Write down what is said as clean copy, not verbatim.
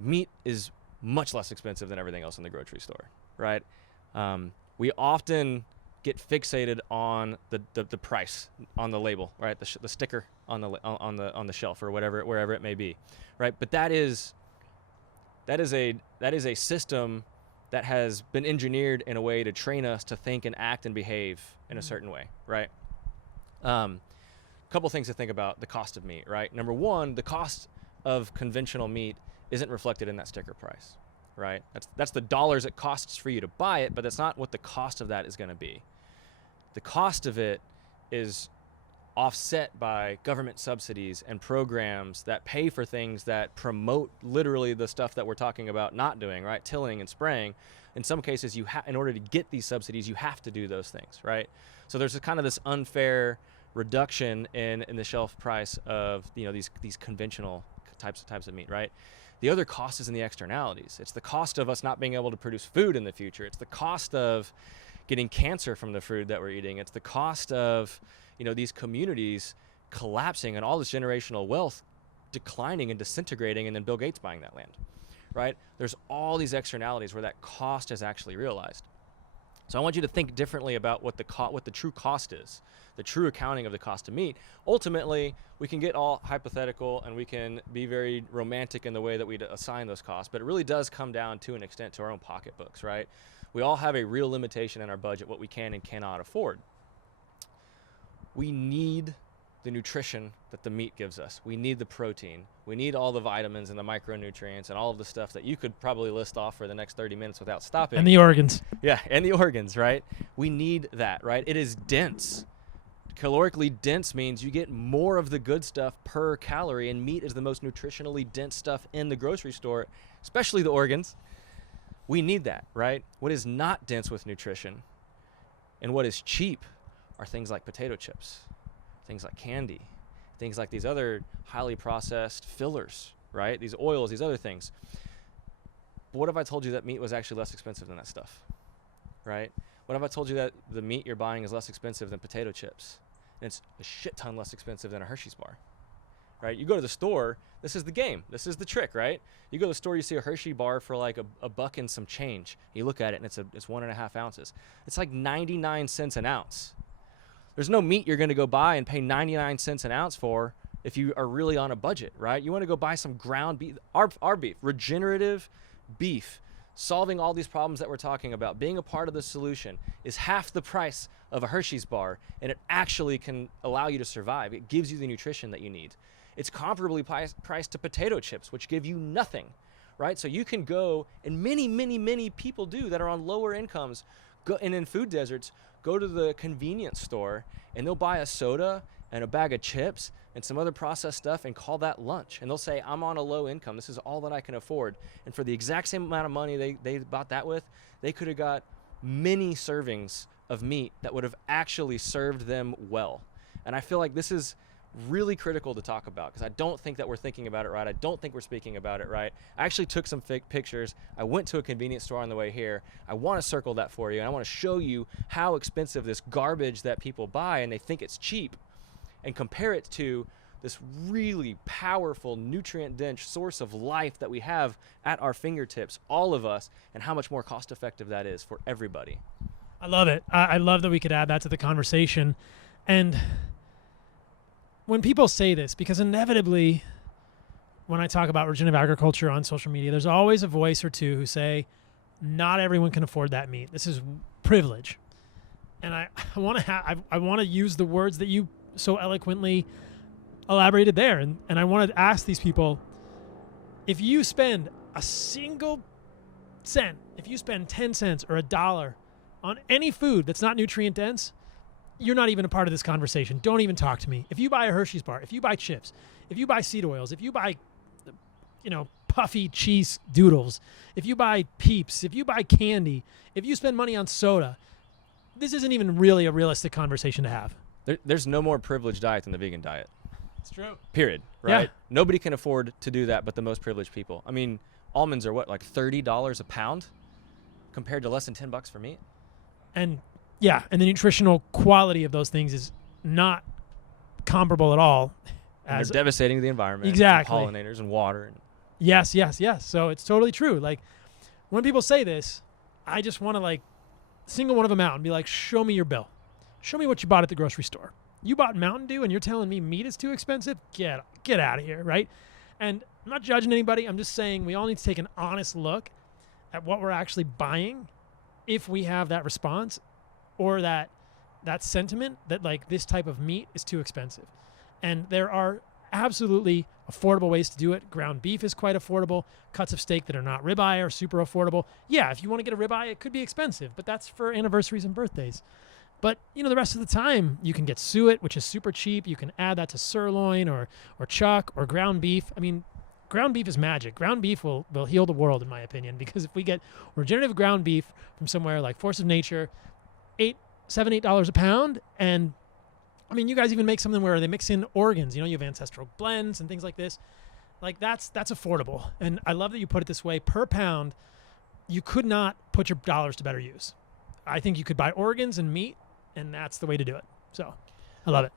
meat is much less expensive than everything else in the grocery store, right? We often get fixated on the price on the label, right? The sticker on the shelf or wherever it may be, right? But that is a system that has been engineered in a way to train us to think and act and behave in a certain way, right? Couple things to think about the cost of meat, right? Number one, the cost of conventional meat isn't reflected in that sticker price, right? That's the dollars it costs for you to buy it, but that's not what the cost of that is going to be. The cost of it is offset by government subsidies and programs that pay for things that promote literally the stuff that we're talking about not doing, right? Tilling and spraying. In some cases, in order to get these subsidies, you have to do those things, right? So there's a kind of this unfair reduction in the shelf price of these conventional types of meat, right? The other cost is in the externalities. It's the cost of us not being able to produce food in the future. It's the cost of getting cancer from the food that we're eating. It's the cost of these communities collapsing and all this generational wealth declining and disintegrating, and then Bill Gates buying that land, right? There's all these externalities where that cost is actually realized. So I want you to think differently about what the true cost is, the true accounting of the cost of meat. Ultimately, we can get all hypothetical and we can be very romantic in the way that we assign those costs, but it really does come down to an extent to our own pocketbooks, right? We all have a real limitation in our budget, what we can and cannot afford. We need the nutrition that the meat gives us. We need the protein. We need all the vitamins and the micronutrients and all of the stuff that you could probably list off for the next 30 minutes without stopping. And the organs. Yeah, and the organs, right? We need that, right? It is dense. Calorically dense means you get more of the good stuff per calorie, and meat is the most nutritionally dense stuff in the grocery store, especially the organs. We need that, right? What is not dense with nutrition and what is cheap are things like potato chips, things like candy, things like these other highly processed fillers, right? These oils, these other things. But what if I told you that meat was actually less expensive than that stuff, right? What if I told you that the meat you're buying is less expensive than potato chips? And it's a shit ton less expensive than a Hershey's bar, right? You go to the store, this is the game. This is the trick, right? You go to the store, you see a Hershey bar for like a buck and some change. You look at it and it's 1.5 ounces. It's like 99 cents an ounce. There's no meat you're going to go buy and pay 99 cents an ounce for if you are really on a budget, right? You want to go buy some ground beef, our beef, regenerative beef, solving all these problems that we're talking about, being a part of the solution is half the price of a Hershey's bar, and it actually can allow you to survive. It gives you the nutrition that you need. It's comparably priced to potato chips, which give you nothing, right? So you can go, and many people do that are on lower incomes, go and in food deserts, go to the convenience store and they'll buy a soda and a bag of chips and some other processed stuff and call that lunch. And they'll say, I'm on a low income. This is all that I can afford. And for the exact same amount of money they bought that with, they could have got many servings of meat that would have actually served them well. And I feel like this is really critical to talk about because I don't think that we're thinking about it right. I don't think we're speaking about it right. I actually took some fake pictures. I went to a convenience store on the way here. I want to circle that for you, and I want to show you how expensive this garbage that people buy and they think it's cheap, and compare it to this really powerful, nutrient-dense source of life that we have at our fingertips, all of us, and how much more cost-effective that is for everybody. I love it. I love that we could add that to the conversation. And when people say this, because inevitably when I talk about regenerative agriculture on social media, there's always a voice or two who say, not everyone can afford that meat. This is privilege. And I want to use the words that you so eloquently elaborated there. And I want to ask these people, if you spend a single cent, if you spend 10 cents or $1 on any food that's not nutrient dense, you're not even a part of this conversation. Don't even talk to me. If you buy a Hershey's bar, if you buy chips, if you buy seed oils, if you buy, puffy cheese doodles, if you buy Peeps, if you buy candy, if you spend money on soda, this isn't even really a realistic conversation to have. There's no more privileged diet than the vegan diet. It's true. Period. Right? Yeah. Nobody can afford to do that but the most privileged people. I mean, almonds are like $30 a pound compared to less than $10 for meat? And yeah, and the nutritional quality of those things is not comparable at all. And they're devastating to the environment. Exactly. And pollinators and water. Yes. So it's totally true. Like when people say this, I just want to like single one of them out and be like, show me your bill. Show me what you bought at the grocery store. You bought Mountain Dew and you're telling me meat is too expensive? Get out of here, right? And I'm not judging anybody. I'm just saying we all need to take an honest look at what we're actually buying if we have that response or that sentiment that like this type of meat is too expensive. And there are absolutely affordable ways to do it. Ground beef is quite affordable. Cuts of steak that are not ribeye are super affordable. Yeah, if you want to get a ribeye, it could be expensive, but that's for anniversaries and birthdays. But, you know, the rest of the time, you can get suet, which is super cheap. You can add that to sirloin or chuck or ground beef. I mean, ground beef is magic. Ground beef will heal the world, in my opinion, because if we get regenerative ground beef from somewhere like Force of Nature, $8 a pound, and I mean, you guys even make something where they mix in organs. You know, you have ancestral blends and things like this. Like that's affordable. And I love that you put it this way. Per pound, you could not put your dollars to better use. I think you could buy organs and meat, and that's the way to do it. So I love it.